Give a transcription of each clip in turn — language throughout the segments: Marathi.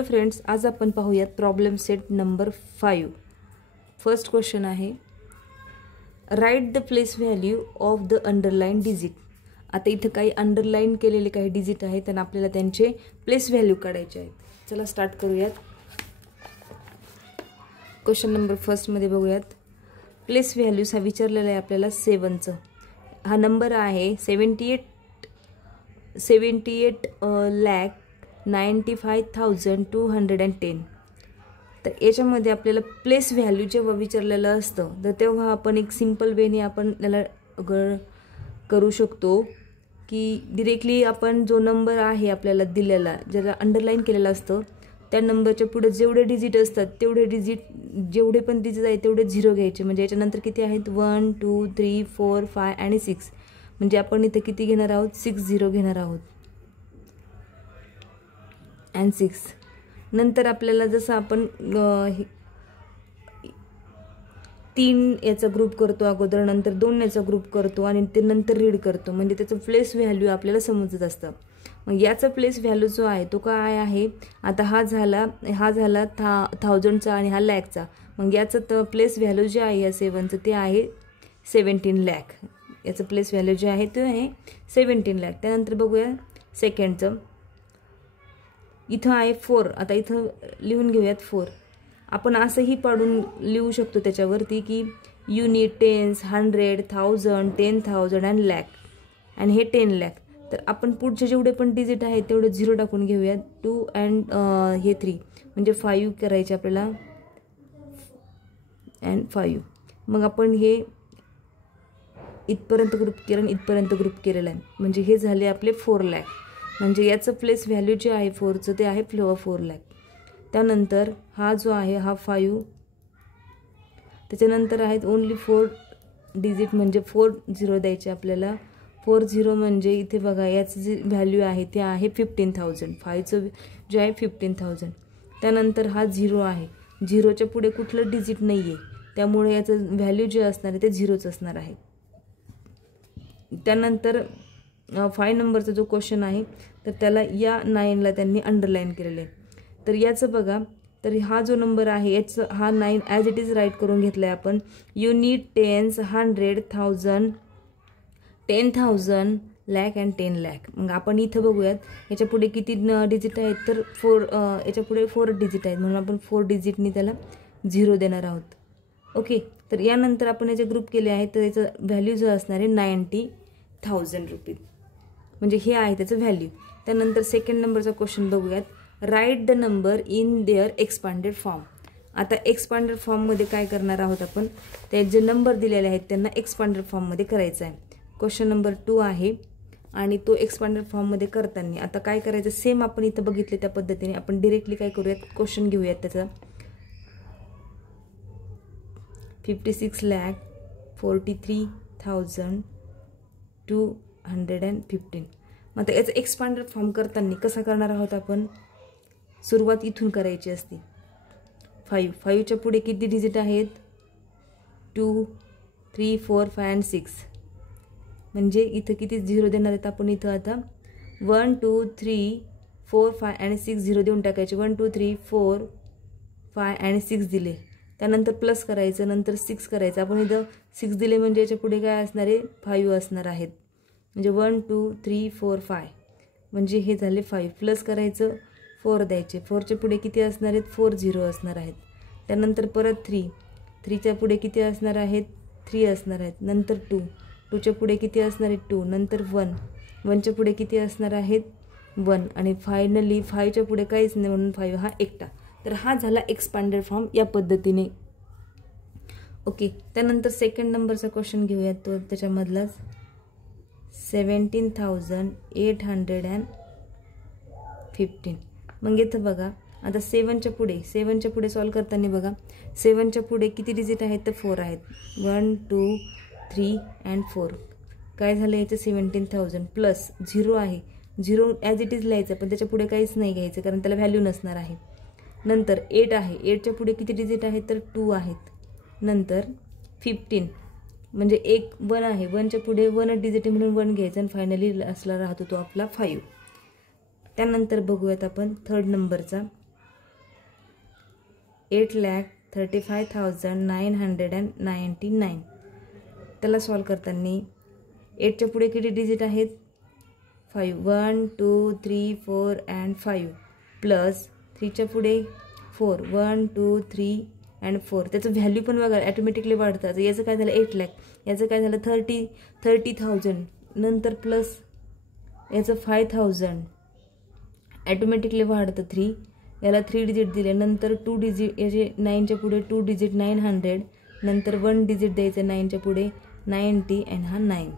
हॅलो फ्रेंड्स, आज आपण पाहूयात problem set number 5. First question आहे, right the place value of the underline digit. आता इथं काही अंडरलाईन केलेले काही डिजिट आहेत आणि आपल्याला त्यांचे प्लेस व्हॅल्यू काढायचे आहेत. चला स्टार्ट करूयात. क्वेश्चन नंबर फर्स्टमध्ये बघूयात. प्लेस व्हॅल्यूज हा विचारलेला आहे आपल्याला 7चं. हा नंबर आहे 78,95,210. तर याच्यामध्ये आपल्याला प्लेस व्हॅल्यू जेव्हा विचारलेलं असतं तर तेव्हा आपण एक सिंपल वेने आपण त्याला करू शकतो की डिरेक्टली आपण जो नंबर आहे आपल्याला दिलेला ज्याला अंडरलाईन केलेला असतं त्या नंबरच्या पुढे जेवढे डिजिट असतात तेवढे डिजिट जेवढे पण डिजिट आहेत तेवढे 0 घ्यायचे. म्हणजे याच्यानंतर किती आहेत 1 2 3 4 5 आणि 6. म्हणजे आपण इथे किती घेणार आहोत 6 0 घेणार आहोत and 6. नंतर आपल्याला जसं आपण 3 याचा ग्रुप करतो अगोदर, नंतर 2 याचा ग्रुप करतो आणि ते नंतर रीड करतो. म्हणजे त्याचं प्लेस व्हॅल्यू आपल्याला समजत असतं. मग याचा प्लेस व्हॅल्यू जो आहे तो काय आहे, आता हा झाला 1000चा आणि हा लॅकचा. मग याचं प्लेस व्हॅल्यू जे आहे या 7चं ते आहे 17 लाख. याचं प्लेस व्हॅल्यू जे आहे ते आहे 17 लाख. त्यानंतर बघूया सेकंडचं. इथं आहे 4. आता इथं लिहून घेऊयात 4. आपण असंही पाडून लिहू शकतो त्याच्यावरती की युनिट, टेन्स, 100, 1000, 10,000 आणि लॅक, आणि हे 10 लाख. तर आपण पुढचे जेवढे पण डिजिट आहेत तेवढे 0 टाकून घेऊयात. 2 अँड हे 3 म्हणजे 5 करायचे आपल्याला अँड 5. मग आपण हे इथपर्यंत ग्रुप केलं आणि इथपर्यंत ग्रुप केलेलं आहे. म्हणजे हे झाले आपले 4 लाख. म्हणजे याचं प्लेस व्हॅल्यू जे आहे 4चं ते आहे 4 लाख. त्यानंतर हा जो आहे हा 5. त्याच्यानंतर आहेत ओन्ली 4 डिजिट म्हणजे 4 0 द्यायचे आपल्याला. 4 0 म्हणजे इथे बघा याचं जे व्हॅल्यू आहे ते आहे 15,000. 5चं जे आहे 15,000. त्यानंतर हा 0 आहे. 0च्या पुढे कुठलं डिजिट नाही आहे त्यामुळे याचं व्हॅल्यू जे असणार आहे ते 0च असणार आहे. त्यानंतर 5 नंबरचा जो क्वेश्चन आहे तर त्याला या 9ला त्यांनी अंडरलाईन केलेलं आहे. तर याचं बघा, तर हा जो नंबर आहे याचं हा 9 ॲज इट इज राईट करून घेतला आहे आपण. Unit, tens, 100, 10,000 lakh and 10 lakh. मग आपण इथं बघूयात याच्या पुढे किती डिजिट आहेत तर 4. याच्या पुढे 4 डिजिट आहेत म्हणून आपण 4 डिजिटनी त्याला 0 देणार आहोत. ओके. तर यानंतर आपण याचे ग्रुप केले आहेत तर याचं व्हॅल्यू जो असणार आहे 90,000 रुपीज. म्हणजे हे आहे त्याचं व्हॅल्यू. त्यानंतर सेकंड नंबरचा क्वेश्चन बघूयात. Write the number in their expanded form. आता एक्सपांडेड फॉर्ममध्ये काय करणार आहोत आपण, ते जे नंबर दिलेले आहेत त्यांना एक्सपांडेड फॉर्ममध्ये करायचं आहे. क्वेश्चन नंबर 2 आहे आणि तो एक्सपांडेड फॉर्ममध्ये करताना आता काय करायचं, सेम आपण इथं बघितले त्या पद्धतीने आपण डिरेक्टली काय करूयात, क्वेश्चन घेऊयात त्याचा. 56,43,215. मग आता याचं एक्सपांडेड फॉर्म करताना कसं करणार आहोत आपण, सुरुवात इथून करायची असते. 5च्या पुढे किती डिजिट आहेत 2 3 4 5 आणि 6. म्हणजे इथं किती 0 देणार आहेत आपण. इथं आता 1 2 3 4 5 आणि 6 0 देऊन टाकायचे. 1 2 3 4 5 आणि 6 दिले. त्यानंतर प्लस करायचं, नंतर 6 करायचं. आपण इथं 6 दिले म्हणजे याच्या पुढे काय असणार आहे 5 असणार आहेत. म्हणजे 1 2 3 4 5 म्हणजे हे झाले 5. प्लस करायचं 4 द्यायचे. 4च्या पुढे किती असणार आहेत 4 0 असणार आहेत. त्यानंतर परत 3च्या पुढे किती असणार आहेत 3 असणार आहेत. नंतर 2च्या पुढे किती असणार आहेत 2. नंतर 1च्या पुढे किती असणार आहेत 1. आणि फायनली 5च्या पुढे काहीच नाही म्हणून 5 हा एकटा. तर हा झाला एक्सपांडेड फॉर्म या पद्धतीने. ओके. त्यानंतर सेकंड नंबरचा क्वेश्चन घेऊयात तो त्याच्यामधलाच. 17,815. मग इथं बघा आता 7च्या पुढे सॉल्व करताना बघा 7च्या पुढे किती डिजिट आहेत तर 4 आहेत. 1 2 3 अँड 4. काय झालं याचं 17,000 प्लस 0 आहे. 0 ॲज इट इज लिहायचं पण त्याच्या पुढे काहीच नाही घ्यायचं कारण त्याला व्हॅल्यू नसणार आहे. नंतर 8 आहे. 8च्या पुढे किती डिजिट आहेत तर 2 आहेत. नंतर 15 म्हणजे 1 आहे. 1च्या पुढे 1 डिजिट म्हणून 1 घ्यायचं आणि फायनली असला राहतो तो आपला 5. त्यानंतर बघूयात आपण थर्ड नंबरचा. 8,35,999. त्याला सॉल्व करताना 8च्या पुढे किती डिजिट आहेत 5 1 2 3 4 अँड 5 प्लस 3च्या पुढे 4 1 2 3 अँड 4. त्याचं व्हॅल्यू पण बघा ॲटोमॅटिकली वाढतं. याचं काय झालं 8 लाख, याचं काय झालं 30,000 नंतर प्लस याचं 5,000 ॲटोमॅटिकली वाढतं 3. याला 3 डिजिट दिले नंतर 2 डिजिट याचे 9च्या पुढे 2 डिजिट 900 नंतर 1 डिजिट द्यायचं 9च्या पुढे 90 अँड हा 9.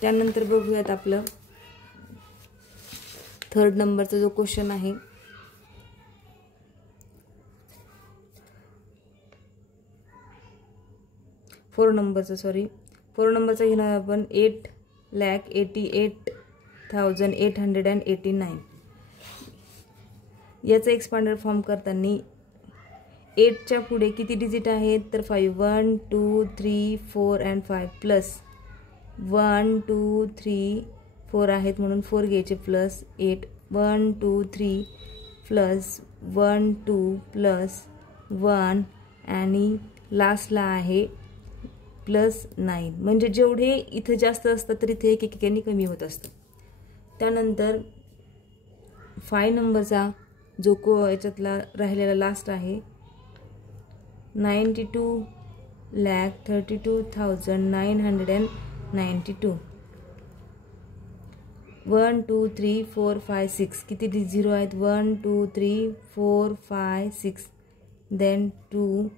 त्यानंतर बघूयात आपलं 3rd नंबरचा जो क्वेश्चन आहे 4 नंबरचा घेणार आपण 8,88,889. याचा एक्सपांडर फॉर्म करताना 8च्या पुढे किती डिजिट आहेत तर 5 1 2 3 4 अँड 5 प्लस 1 2 3 4 आहेत म्हणून 4 घ्यायचे प्लस 8 1 2 3 प्लस 1 2 प्लस 1 आणि लास्टला आहे प्लस 9. म्हणजे जेवढे इथं जास्त असतात तर इथे एक एकाने कमी होत असतं. त्यानंतर 5 नंबरचा जो याच्यातला राहिलेला लास्ट आहे 92,32,992. 1 2 3 4 5 6 किती 0 आहेत 1 2 3 4 5 6 देन 2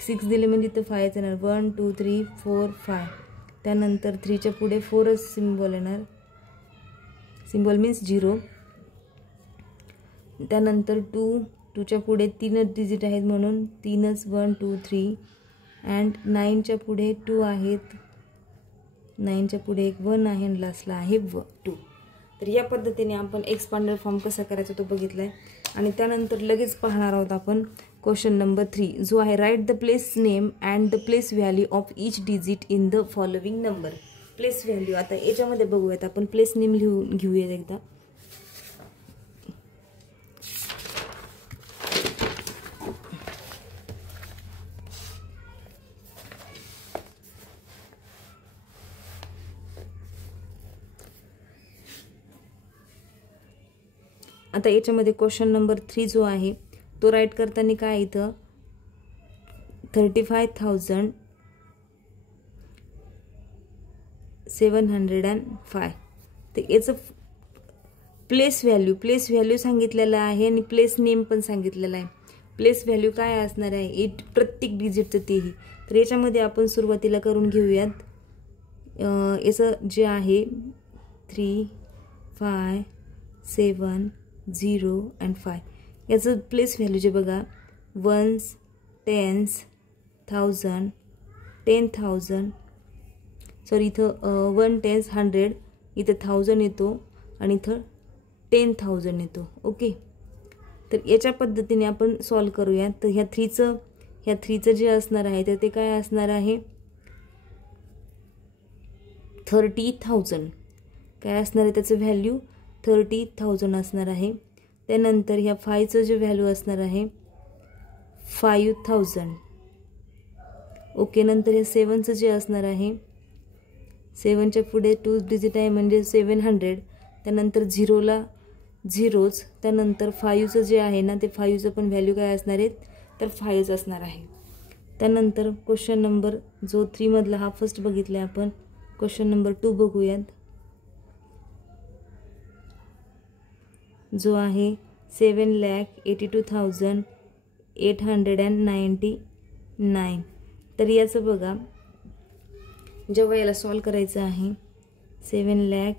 6 दिले म्हणजे इथं 5 येणार 1 2 3 4 5. त्यानंतर 3च्या पुढे 4च सिम्बॉल येणार, सिम्बॉल मीन्स 0. त्यानंतर 2च्या पुढे 3च डिजिट आहेत म्हणून 3च 1 2 3 अँड 9च्या पुढे 2 आहेत, 9च्या पुढे एक 1 आहे आणि लास्टला आहे 2. तर या पद्धतीने आपण एक्सपांडर फॉर्म कसा करायचा तो बघितला आहे. आणि त्यानंतर लगेच पाहणार आहोत आपण क्वेश्चन नंबर 3 जो आहे right the place name and the place value of each digit in the following number. Place value आता याच्यामध्ये बघूयात आपण. प्लेस नेम लिहून घेऊयात एकदा. आता याच्यामध्ये क्वेश्चन नंबर 3 जो आहे तो राईट करताना काय इथं 35,705. तर याचं प्लेस व्हॅल्यू सांगितलेलं आहे आणि प्लेस नेम पण सांगितलेलं आहे. प्लेस व्हॅल्यू काय असणार आहे प्रत्येक डिजिटचं तेही. तर याच्यामध्ये आपण सुरुवातीला करून घेऊयात. याचं जे आहे 3 5 7 0 अँड 5 याचं प्लेस व्हॅल्यू जे बघा 1s 10s 1000 10,000 सॉरी इथं 1 10s 100 इथं 1000 येतो आणि इथं 10,000 येतो. ओके. तर याच्या पद्धतीने आपण सॉल्व करूया. तर ह्या 3चं जे असणार आहे तर ते काय असणार आहे 30,000. काय असणार आहे त्याचं व्हॅल्यू 30,000 असणार आहे. त्यानंतर ह्या 5चं जे व्हॅल्यू असणार आहे 5,000. ओके. नंतर या 7चं जे असणार आहे 7च्या पुढे 2 डिजिट आहे म्हणजे 700. त्यानंतर 0ला 0च. त्यानंतर 5चं जे आहे ना ते 5चं पण व्हॅल्यू काय असणार आहे तर 5च असणार आहे. त्यानंतर क्वेश्चन नंबर जो 3 मधला हा फर्स्ट बघितला आपण. क्वेश्चन नंबर 2 बघूयात जो आहे 7,82,899. तर याचं बघा जेव्हा याला सॉल्व करायचं आहे 7 लाख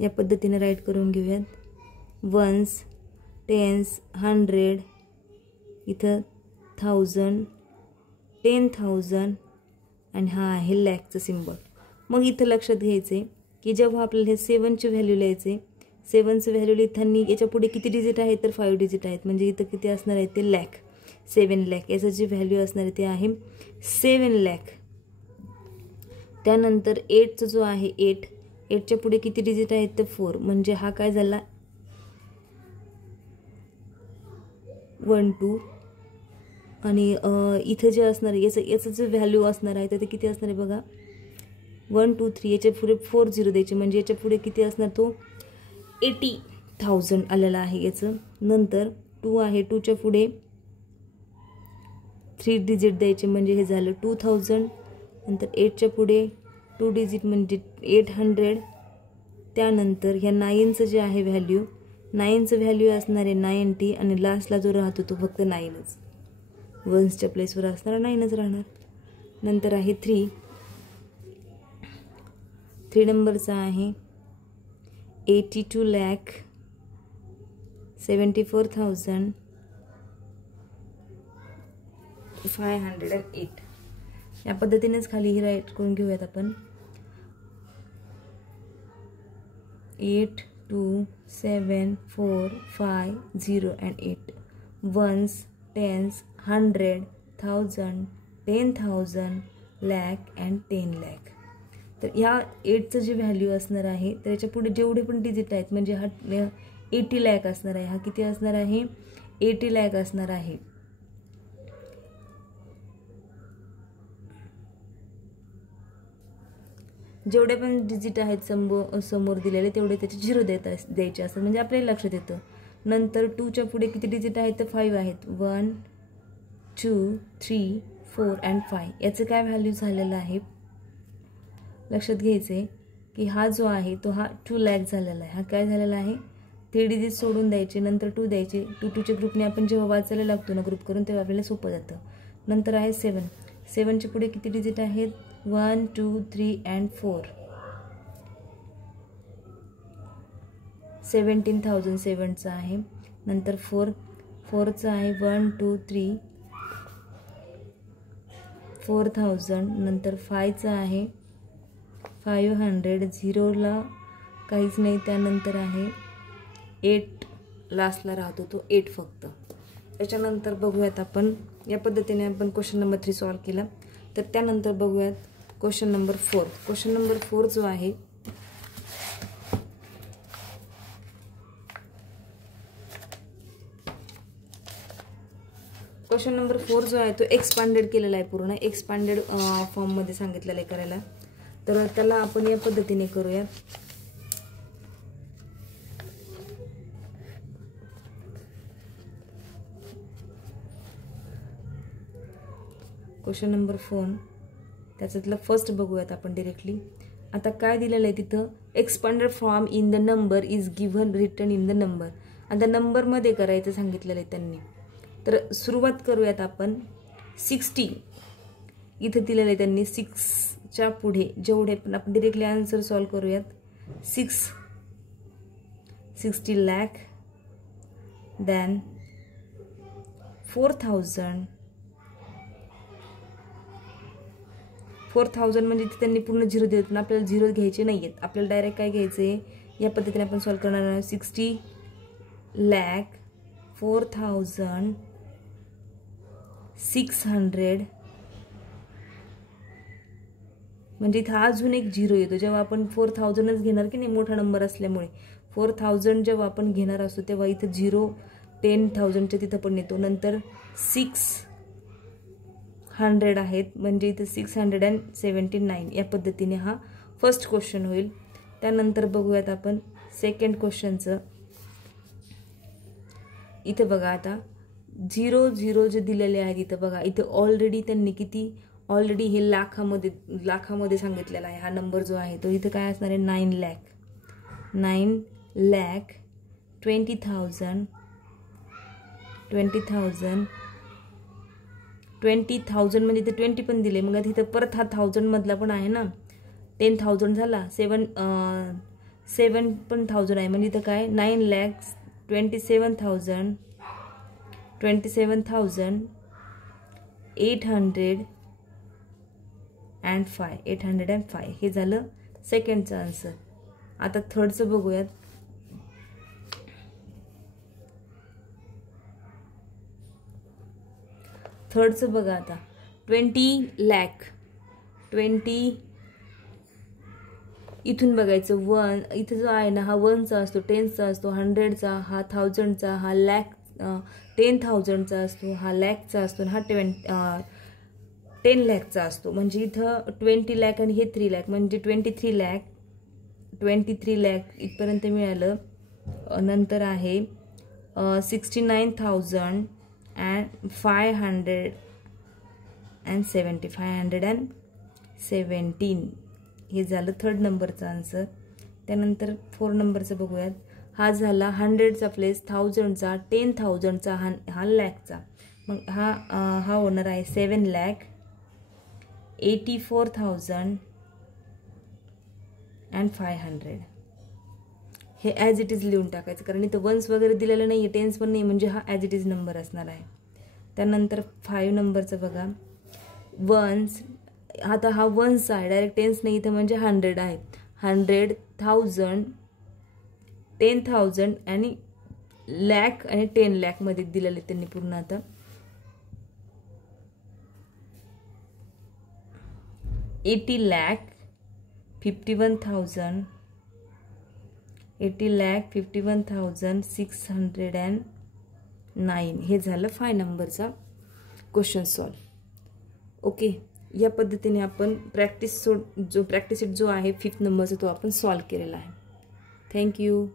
या पद्धतीने राईट करून घेऊयात. 1s 10s 100 इथं 1000 10,000 आणि हा आहे लॅकचं सिम्बॉल. मग इथं लक्षात घ्यायचे की जेव्हा आपल्याला हे 7ची व्हॅल्यू लिहायचे 7चं व्हॅल्यू लिहिताना याच्या पुढे किती डिजिट आहेत तर 5 डिजिट आहेत म्हणजे इथं किती असणार आहे ते लॅक 7 लाख. याचं जे व्हॅल्यू असणार आहे ते आहे 7 लाख. त्यानंतर 8चा जो आहे 8च्या पुढे किती डिजिट आहेत तर 4, म्हणजे हा काय झाला 1 2 आणि इथे जे असणार आहे याचं जे व्हॅल्यू असणार आहे तर ते किती असणार आहे बघा 1 2 3, याच्या पुढे 4 0 द्यायचे, म्हणजे याच्या पुढे किती असणार तो 80,000 आलेला आहे याचं. नंतर 2 आहे, 2च्या पुढे 3 डिजिट द्यायचे, म्हणजे हे झालं 2000. नंतर 8च्या पुढे 2 डिजिट म्हणजे 800. त्यानंतर ह्या 9चं जे आहे व्हॅल्यू, 9चं व्हॅल्यू असणार आहे 90 आणि लास्टला जो राहतो तो फक्त 9च, वन्सच्या प्लेसवर असणारा 9च राहणार. नंतर आहे 3 नंबरचा आहे 82,74,508. या पद्धतीनेच खाली ही राईट करून घेऊयात आपण. 8 2 7 4 5 0 and 8 ones, tens, 100, 1000, 10,000, lakh and 10 lakh. तर ह्या 8चं जे व्हॅल्यू असणार आहे तर याच्या पुढे जेवढे पण डिजिट आहेत, म्हणजे हा 80 लाख असणार आहे, हा किती असणार आहे 80 लाख असणार आहे. जेवढे पण डिजिट आहेत समोर दिलेले तेवढे त्याचे 0 द्यायचे असतात, म्हणजे आपल्याला लक्षात येतं. नंतर 2च्या पुढे किती डिजिट आहेत तर 5 आहेत, 1 2 3 4 and 5. याचं काय व्हॅल्यू झालेलं आहे लक्षात घ्यायचे की हा जो आहे तो हा 2 लाख झालेला आहे. हा काय झालेला आहे 3 डिजिट सोडून द्यायचे, नंतर 2 द्यायचे. 2च्या ग्रुपने आपण जेव्हा वाचायला लागतो ना ग्रुप करून तेव्हा आपल्याला सोपं जातं. नंतर आहे 7च्या पुढे किती डिजिट आहेत 1 2 3 and 4, 17,000 7चं आहे. नंतर 4चं आहे 1 2 3 4,000. नंतर 5चं आहे 500, 0ला काहीच नाही. त्यानंतर आहे 8 लास्टला राहतो तो 8 फक्त. त्याच्यानंतर बघूयात आपण या पद्धतीने आपण क्वेश्चन नंबर 3 सॉल्व केला. तर त्यानंतर बघूयात क्वेश्चन नंबर 4. क्वेश्चन नंबर 4 जो आहे क्वेश्चन नंबर 4 जो आहे तो एक्सपांडेड केलेला आहे, पूर्ण एक्सपांडेड फॉर्ममध्ये सांगितलेलं आहे करायला. तर त्याला आपण या पद्धतीने करूया. क्वेश्चन नंबर 4 त्याच्यातलं फर्स्ट बघूयात आपण डिरेक्टली. आता काय दिलेलं आहे तिथं expanded form in the number is given return in the number. आता नंबरमध्ये करायचं सांगितलेलं आहे त्यांनी. तर सुरुवात करूयात आपण 60 इथं दिलेलं आहे त्यांनी. 6च्या पुढे जेवढे पण आपण डिरेक्टली आन्सर सॉल्व करूयात. 60 लाख, देन 4,000 म्हणजे इथे त्यांनी पूर्ण 0 देत ना, आपल्याला 0 घ्यायचे नाही आहेत, आपल्याला डायरेक्ट काय घ्यायचं आहे या पद्धतीने आपण सॉल्व करणार आहोत. 60 लाख 4,600 म्हणजे इथं अजून एक 0 येतो. जेव्हा आपण 4,000च घेणार की नाही, मोठा नंबर असल्यामुळे 4,000 जेव्हा आपण घेणार असतो तेव्हा इथं 0 10,000च्या तिथं पण येतो. नंतर 600 आहेत म्हणजे इथं 679. या पद्धतीने हा फर्स्ट क्वेश्चन होईल. त्यानंतर बघूयात आपण सेकंड क्वेश्चनचं. इथं बघा आता 0 जे दिलेले आहेत इथं बघा, इथं ऑलरेडी त्यांनी किती ऑलरेडी हे लाखामध्ये सांगितलेला आहे. हा नंबर जो आहे तो इथं काय असणार आहे 9 लाख 20,000 20,000 म्हणजे इथे 20 पण दिले. मग तिथं परत हा 1000 मधला पण आहे ना, 10,000 झाला. 7 पण 1000 आहे म्हणजे इथं काय 9,27,805 805 हे झालं सेकंडचं आन्सर. आता थर्डचं बघूयात. थर्डचं बघा आता 20 लाख इथून बघायचं 1 इथं जो आहे ना हा 1चा असतो, 10चा असतो, 100चा, हा 1000चा, हा लॅक 10,000चा असतो, हा लॅकचा असतो, हा 10 लॅकचा असतो. म्हणजे इथं 20 लॅक आणि हे 3 लॅक म्हणजे 23 लॅक इथपर्यंत मिळालं. नंतर आहे 69,517 हे झालं 3rd नंबरचं आन्सर. त्यानंतर 4 नंबरचं बघूयात. हा झाला 100चा प्लेस, 1000चा, 10,000चा, हा लॅकचा. मग हा होणार आहे 7,84,500. हे ॲज इट इज लिहून टाकायचं, कारण इथं वन्स वगैरे दिलेलं नाही आहे, टेन्स पण नाही, म्हणजे हा ॲज इट इज नंबर असणार आहे. त्यानंतर 5 नंबरचं बघा. वन्स आता हा वन्स आहे, डायरेक्ट टेन्स नाही इथं, म्हणजे 100 आहे. 100, 1000, 10,000 आणि लॅक आणि 10 लॅकमध्ये दिलेले त्यांनी पूर्ण. आता 80 लाख 51,609 हे झालं 5 नंबरचा क्वेश्चन सॉल्व. ओके, या पद्धतीने आपण प्रॅक्टिस जो आहे 5th नंबरचा तो आपण सॉल्व केलेला आहे. थँक्यू.